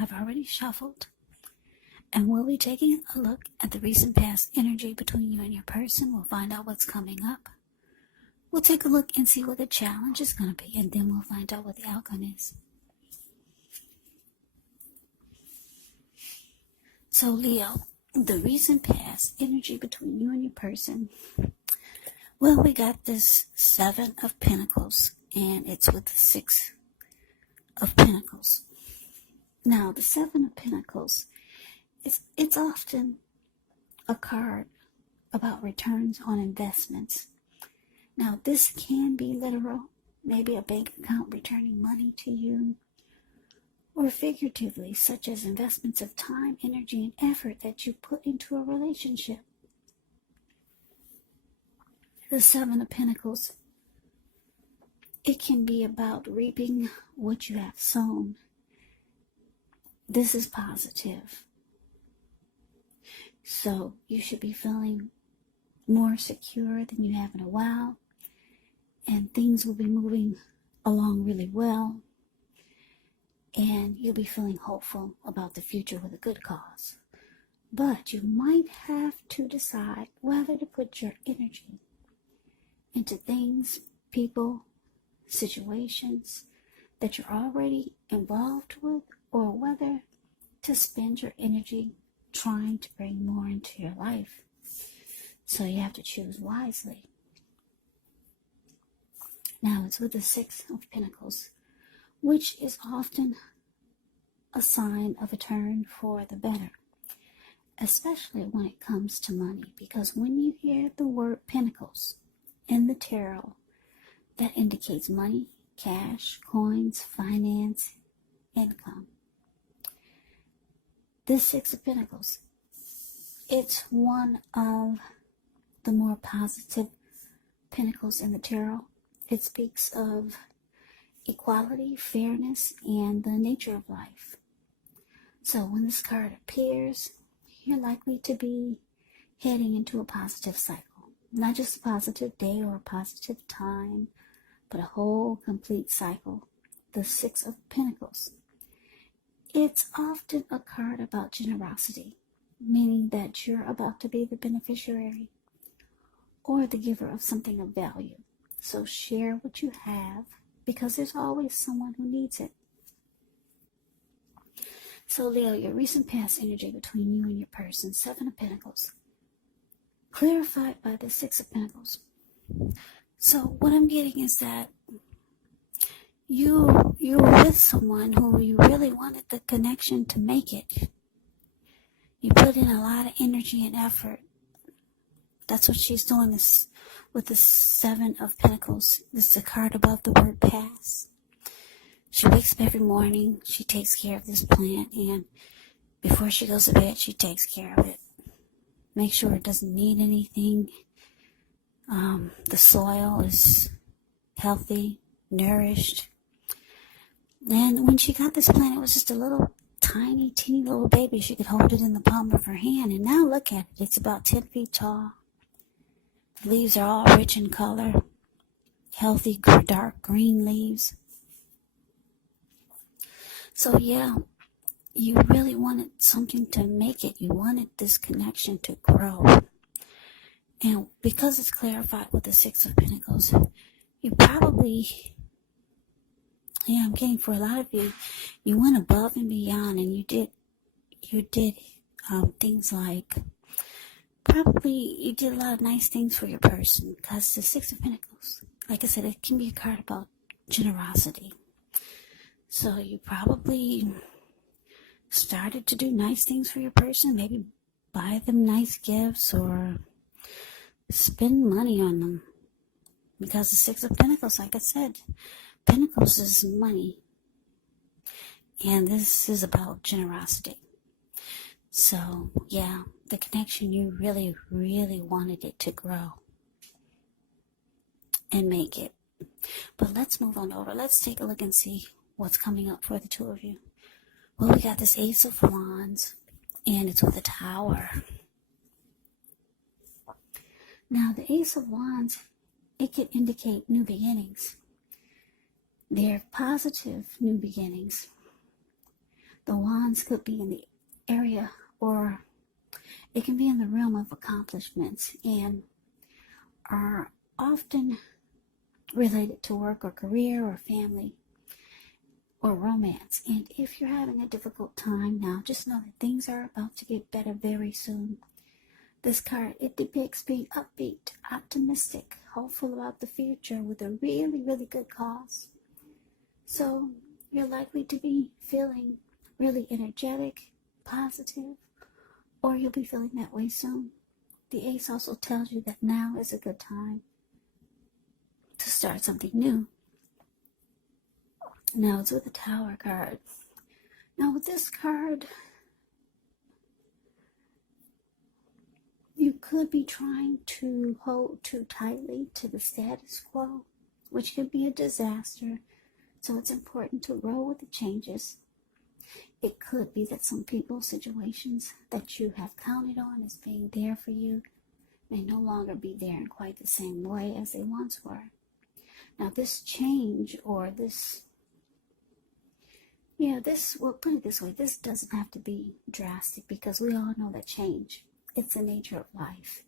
I've already shuffled, and we'll be taking a look at the recent past energy between you and your person. We'll find out what's coming up. We'll take a look and see what the challenge is going to be, and then we'll find out what the outcome is. So Leo, the recent past energy between you and your person. Well, we got this 7 of Pentacles, and it's with the 6 of Pentacles. Now, the 7 of Pentacles, it's often a card about returns on investments. Now, this can be literal, maybe a bank account returning money to you, or figuratively, such as investments of time, energy, and effort that you put into a relationship. The 7 of Pentacles, it can be about reaping what you have sown. This is positive. So you should be feeling more secure than you have in a while, and things will be moving along really well, and you'll be feeling hopeful about the future with a good cause. But you might have to decide whether to put your energy into things, people, situations that you're already involved with, or whether to spend your energy trying to bring more into your life. So you have to choose wisely. Now it's with the 6 of Pentacles, which is often a sign of a turn for the better, especially when it comes to money, because when you hear the word Pentacles in the tarot, that indicates money, cash, coins, finance, income. This 6 of Pentacles, it's one of the more positive pentacles in the tarot. It speaks of equality, fairness, and the nature of life. So when this card appears, you're likely to be heading into a positive cycle. Not just a positive day or a positive time, but a whole complete cycle. The 6 of Pentacles. It's often a card about generosity, meaning that you're about to be the beneficiary or the giver of something of value. So share what you have, because there's always someone who needs it. So Leo, your recent past energy between you and your person, 7 of Pentacles, clarified by the 6 of Pentacles. So what I'm getting is that you were with someone who you really wanted the connection to make it. You put in a lot of energy and effort. That's what she's doing this with the 7 of Pentacles. This is a card above the word pass. She wakes up every morning. She takes care of this plant, and before she goes to bed, she takes care of it. Make sure it doesn't need anything. The soil is healthy, nourished. And when she got this plant, it was just a little tiny, teeny little baby. She could hold it in the palm of her hand. And now look at it. It's about 10 feet tall. The leaves are all rich in color. Healthy, dark green leaves. So yeah, you really wanted something to make it. You wanted this connection to grow. And because it's clarified with the 6 of Pentacles, you probably, I'm getting for a lot of you, you went above and beyond, and you did things like, probably you did a lot of nice things for your person, because the 6 of Pentacles, like I said, it can be a card about generosity. So you probably started to do nice things for your person, maybe buy them nice gifts or spend money on them. Because the 6 of Pentacles, like I said, Pentacles is money. And this is about generosity. So, yeah, the connection, you really, really wanted it to grow and make it. But let's move on over. Let's take a look and see what's coming up for the two of you. Well, we got this Ace of Wands, and it's with a Tower. Now, the Ace of Wands, it could indicate new beginnings. They're positive new beginnings. The wands could be in the area, or it can be in the realm of accomplishments, and are often related to work or career or family or romance. And if you're having a difficult time now, just know that things are about to get better very soon. This card, it depicts being upbeat, optimistic, hopeful about the future with a really, really good cause. So you're likely to be feeling really energetic, positive, or you'll be feeling that way soon. The ace also tells you that now is a good time to start something new. Now it's with the Tower card. Now with this card, you could be trying to hold too tightly to the status quo, which could be a disaster. So it's important to roll with the changes. It could be that some people's situations that you have counted on as being there for you may no longer be there in quite the same way as they once were. Now this change, or this, well, put it this way, this doesn't have to be drastic, because we all know that change, it's the nature of life.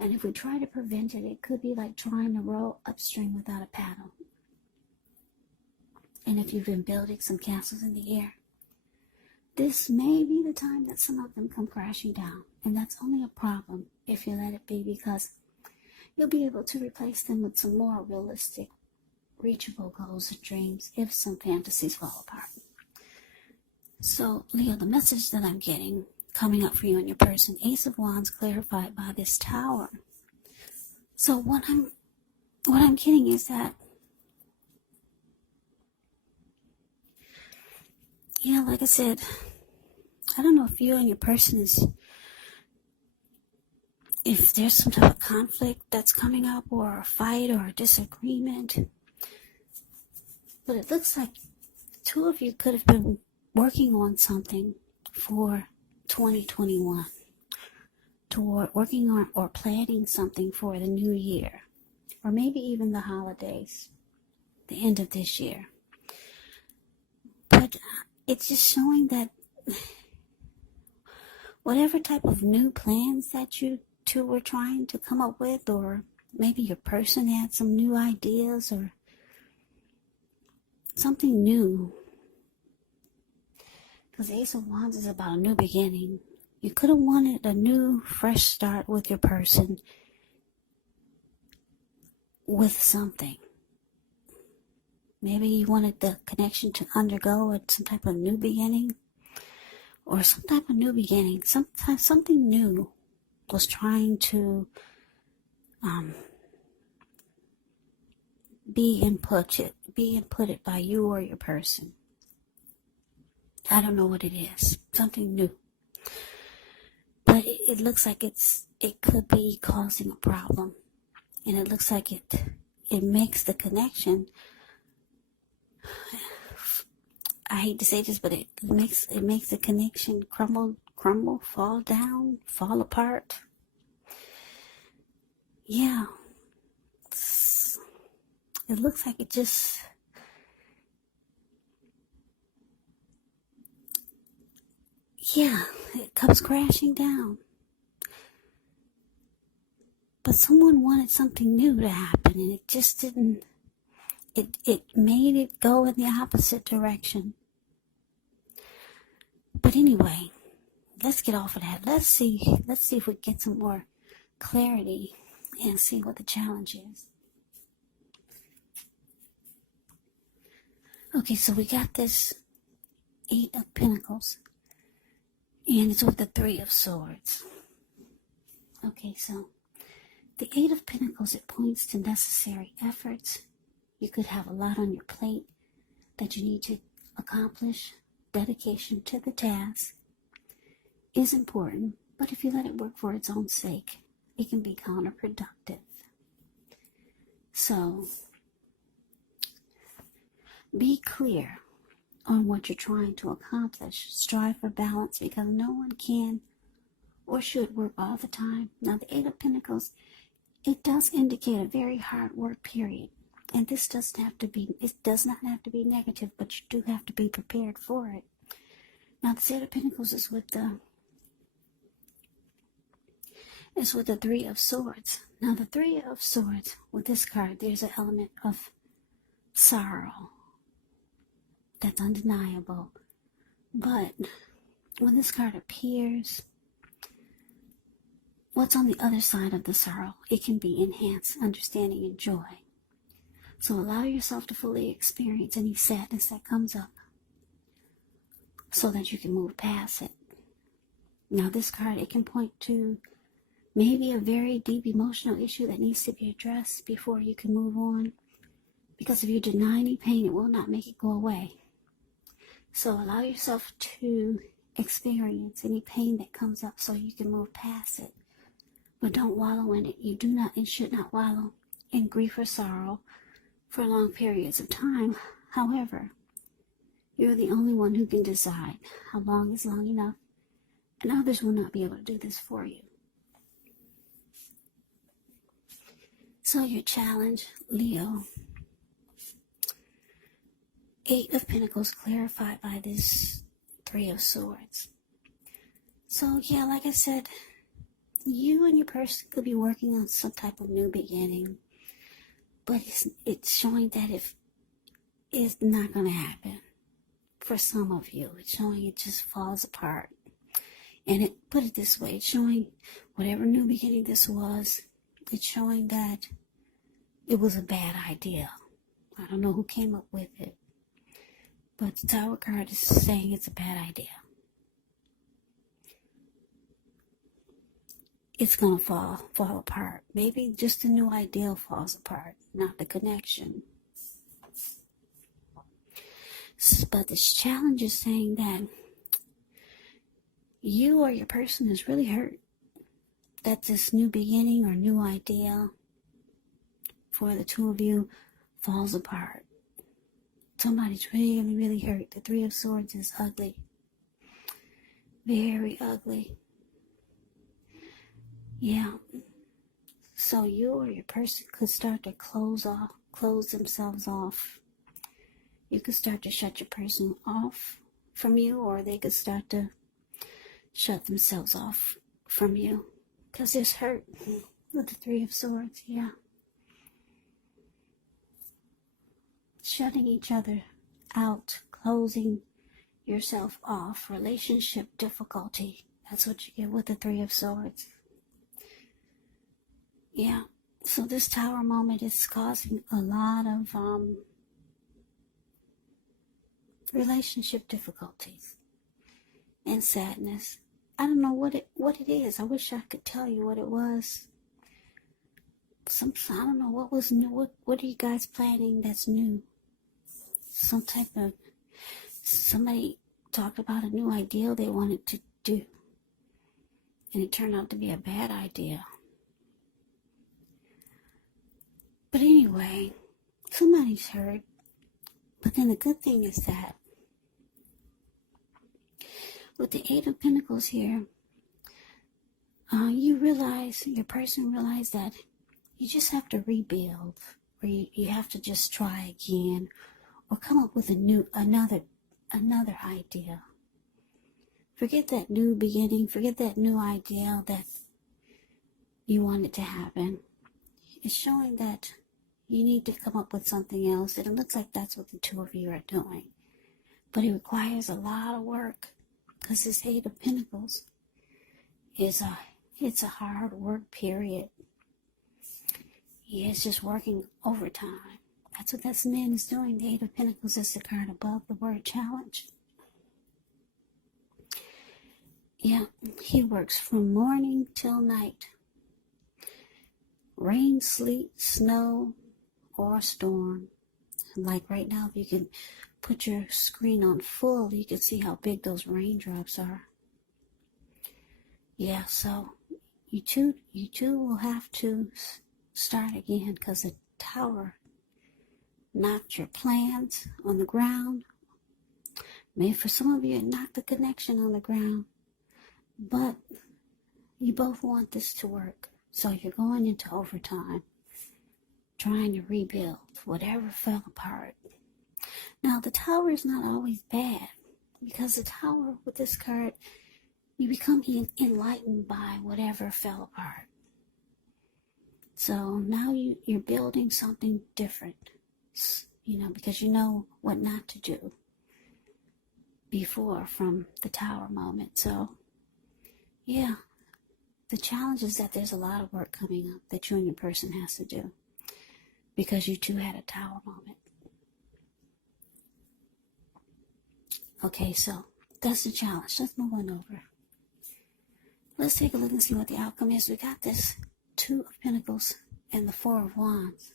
And if we try to prevent it, it could be like trying to row upstream without a paddle. And if you've been building some castles in the air, this may be the time that some of them come crashing down. And that's only a problem if you let it be, because you'll be able to replace them with some more realistic, reachable goals and dreams if some fantasies fall apart. So, Leo, the message that I'm getting coming up for you and your person, Ace of Wands clarified by this Tower. So what I'm getting is that, like I said, I don't know if you and your person if there's some type of conflict that's coming up, or a fight or a disagreement. But it looks like two of you could have been working on something for 2021, toward working on or planning something for the new year, or maybe even the holidays, the end of this year. But it's just showing that whatever type of new plans that you two were trying to come up with, or maybe your person had some new ideas or something new, because the Ace of Wands is about a new beginning. You could have wanted a new, fresh start with your person, with something. Maybe you wanted the connection to undergo some type of new beginning, or some type of new beginning. Something new was trying to be inputted by you or your person. I don't know what it is. Something new. But it looks like it could be causing a problem. And it looks like it makes the connection, I hate to say this, but it makes the connection crumble, fall down, fall apart. Yeah. It looks like it just, it comes crashing down. But someone wanted something new to happen, and it just didn't. It made it go in the opposite direction. But anyway, let's get off of that. Let's see if we get some more clarity and see what the challenge is. Okay, so we got this 8 of Pentacles, and it's with the 3 of Swords. Okay, so the 8 of Pentacles, it points to necessary efforts. You could have a lot on your plate that you need to accomplish. Dedication to the task is important, but if you let it work for its own sake, it can be counterproductive. So, be clear on what you're trying to accomplish. Strive for balance, because no one can or should work all the time. Now, the 8 of Pentacles, it does indicate a very hard work period. And it does not have to be negative, but you do have to be prepared for it. Now, the Eight of Pentacles is with the Three of Swords. Now, the Three of Swords, with this card, there's an element of sorrow that's undeniable. But when this card appears, what's on the other side of the sorrow? It can be enhanced understanding and joy. So allow yourself to fully experience any sadness that comes up so that you can move past it. Now, this card, it can point to maybe a very deep emotional issue that needs to be addressed before you can move on. Because if you deny any pain, it will not make it go away. So allow yourself to experience any pain that comes up so you can move past it. But don't wallow in it. You do not and should not wallow in grief or sorrow for long periods of time. However, you're the only one who can decide how long is long enough, and others will not be able to do this for you. So your challenge, Leo, Eight of Pentacles clarified by this Three of Swords. So yeah, like I said, you and your person could be working on some type of new beginning, but it's showing that if it's not going to happen for some of you. It's showing it just falls apart. And put it this way, it's showing whatever new beginning this was, it's showing that it was a bad idea. I don't know who came up with it, but the Tower card is saying it's a bad idea. It's going to fall apart. Maybe just the new ideal falls apart, not the connection. But this challenge is saying that you or your person is really hurt that this new beginning or new idea for the two of you falls apart. Somebody's really, really hurt. The Three of Swords is ugly. Very ugly. Yeah. So you or your person could start to close themselves off. You could start to shut your person off from you, or they could start to shut themselves off from you. Because there's hurt with the Three of Swords, yeah. Shutting each other out, closing yourself off, relationship difficulty. That's what you get with the Three of Swords. Yeah, so this Tower moment is causing a lot of relationship difficulties and sadness. I don't know what it is. I wish I could tell you what it was. I don't know what was new. What are you guys planning that's new? Somebody talked about a new ideal they wanted to do, and it turned out to be a bad idea. But anyway, somebody's hurt. But then the good thing is that with the Eight of Pentacles here, your person realized that you just have to rebuild, or you have to just try again, or come up with another idea. Forget that new beginning, forget that new idea that you wanted to happen. It's showing that you need to come up with something else, and it looks like that's what the two of you are doing. But it requires a lot of work, because this Eight of Pentacles it's a hard work period. Yeah, it's just working overtime. That's what this man is doing. The Eight of Pentacles is the card above the word challenge. Yeah, he works from morning till night. Rain, sleet, snow, or storm. Like right now, if you can put your screen on full, you can see how big those raindrops are. Yeah, so you two will have to start again, because the Tower knocked your plans on the ground. Maybe for some of you, it knocked the connection on the ground. But you both want this to work. So you're going into overtime, trying to rebuild whatever fell apart. Now, the Tower is not always bad. because the Tower with this card, you become enlightened by whatever fell apart. So now you're building something different, because you know what not to do before from the Tower moment. So, yeah, the challenge is that there's a lot of work coming up that you and your person has to do because you two had a Tower moment. Okay, so that's the challenge. Let's move on over. Let's take a look and see what the outcome is. We got this Two of Pentacles and the Four of Wands.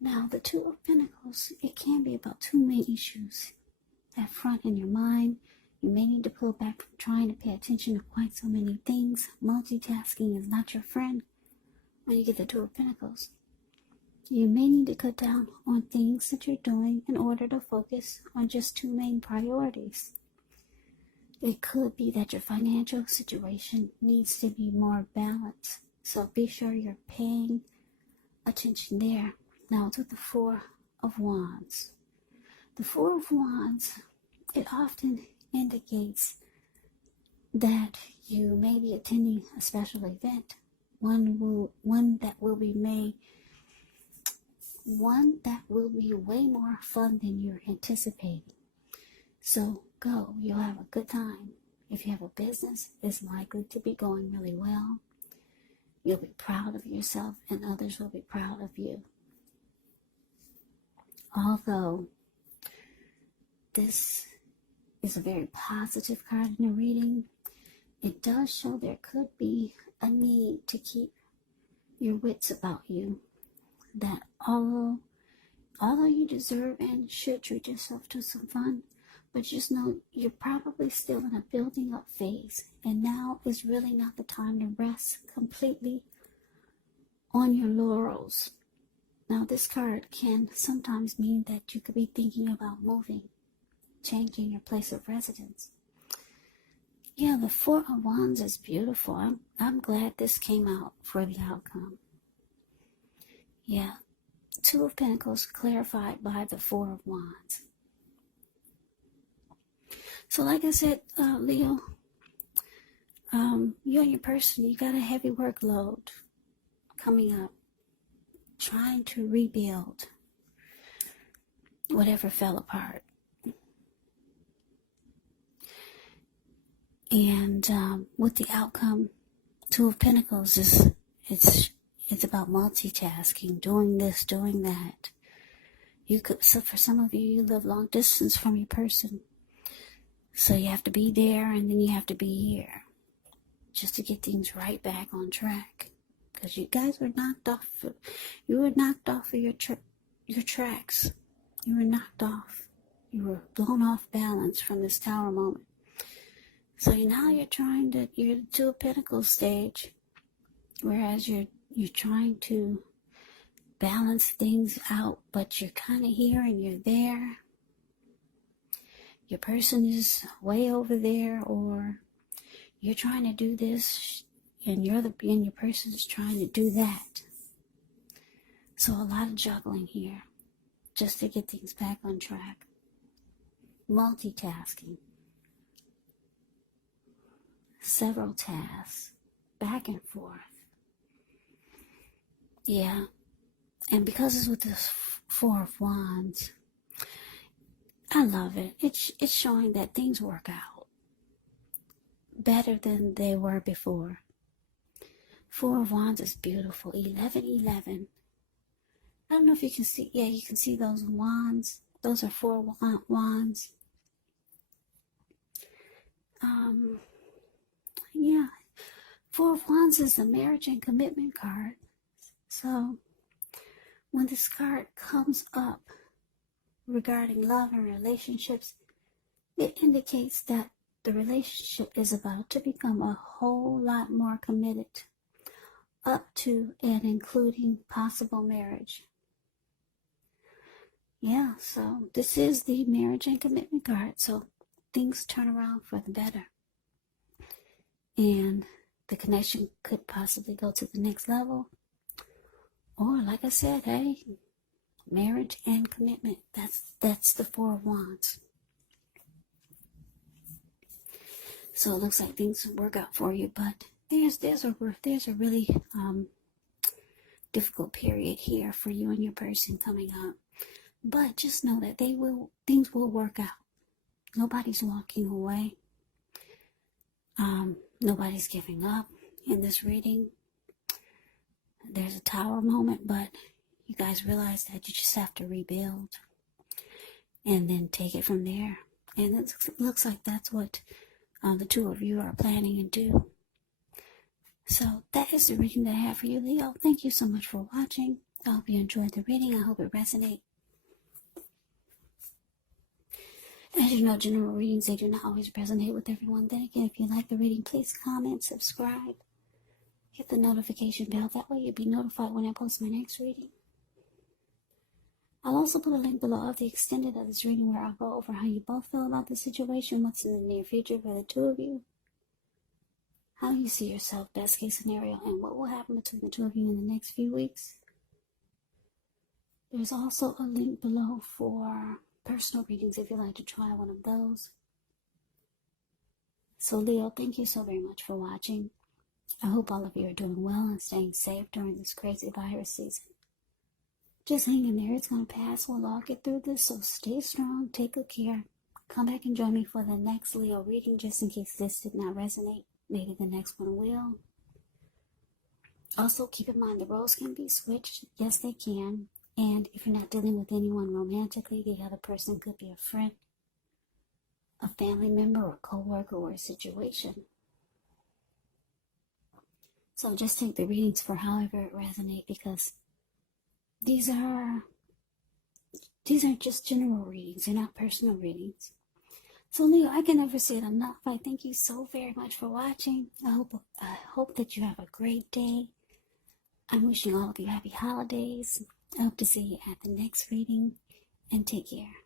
Now, the Two of Pentacles, it can be about two main issues at front in your mind. You may need to pull back from trying to pay attention to quite so many things. Multitasking is not your friend when you get the Two of Pentacles. You may need to cut down on things that you're doing in order to focus on just two main priorities. It could be that your financial situation needs to be more balanced. So be sure you're paying attention there. Now it's with the Four of Wands. The Four of Wands, it often indicates that you may be attending a special event, one that will be way more fun than you're anticipating. So go, you'll have a good time. If you have a business, it's likely to be going really well. You'll be proud of yourself and others will be proud of you. Although this is a very positive card in the reading, it does show there could be a need to keep your wits about you. That although you deserve and should treat yourself to some fun, but just know you're probably still in a building up phase, and now is really not the time to rest completely on your laurels. Now, this card can sometimes mean that you could be thinking about moving, changing your place of residence. Yeah, the Four of Wands is beautiful. I'm glad this came out for the outcome. Yeah, Two of Pentacles clarified by the Four of Wands. So like I said, Leo, you and your person, you got a heavy workload coming up, trying to rebuild whatever fell apart. And with the outcome, Two of Pentacles it's about multitasking, doing this, doing that. So for some of you, you live long distance from your person. So you have to be there and then you have to be here just to get things right back on track. Because you guys were knocked off. You were knocked off of your tracks. You were knocked off. You were blown off balance from this Tower moment. So now you're the Two of Pentacles stage, whereas you're trying to balance things out, but you're kind of here and you're there. Your person is way over there, or you're trying to do this and your person is trying to do that. So a lot of juggling here just to get things back on track. Multitasking. Several tasks. Back and forth. Yeah. And because it's with this Four of Wands, I love it. It's showing that things work out better than they were before. Four of Wands is beautiful. 1111. I don't know if you can see. Yeah, you can see those wands. Those are four wands. Yeah. Four of Wands is a marriage and commitment card. So when this card comes up regarding love and relationships, it indicates that the relationship is about to become a whole lot more committed, up to and including possible marriage. Yeah, so this is the marriage and commitment card, so things turn around for the better. And the connection could possibly go to the next level. Or, like I said, hey, marriage and commitment. That's the Four of Wands. So it looks like things will work out for you, but there's a really difficult period here for you and your person coming up. But just know that things will work out. Nobody's walking away. Nobody's giving up in this reading. There's a tower moment, but you guys realize that you just have to rebuild and then take it from there. And it looks like that's what the two of you are planning to do. So that is the reading that I have for you, Leo. Thank you so much for watching. I hope you enjoyed the reading. I hope it resonates. As you know, general readings, they do not always resonate with everyone. Then again, if you like the reading, please comment, subscribe, hit the notification bell. That way you'll be notified when I post my next reading. I'll also put a link below of the extended of this reading where I'll go over how you both feel about the situation, what's in the near future for the two of you, how you see yourself, best case scenario, and what will happen between the two of you in the next few weeks. There's also a link below for personal readings if you'd like to try one of those. So Leo, thank you so very much for watching. I hope all of you are doing well and staying safe during this crazy virus season. Just hang in there. It's going to pass. We'll all get through this. So stay strong. Take good care. Come back and join me for the next Leo reading just in case this did not resonate. Maybe the next one will. Also, keep in mind the roles can be switched. Yes, they can. And if you're not dealing with anyone romantically, the other person could be a friend, a family member, or a co-worker, or a situation. So just take the readings for however it resonates, because these are just general readings. They're not personal readings. So Leo, I can never say it enough. I thank you so very much for watching. I hope that you have a great day. I'm wishing all of you happy holidays. I hope to see you at the next reading, and take care.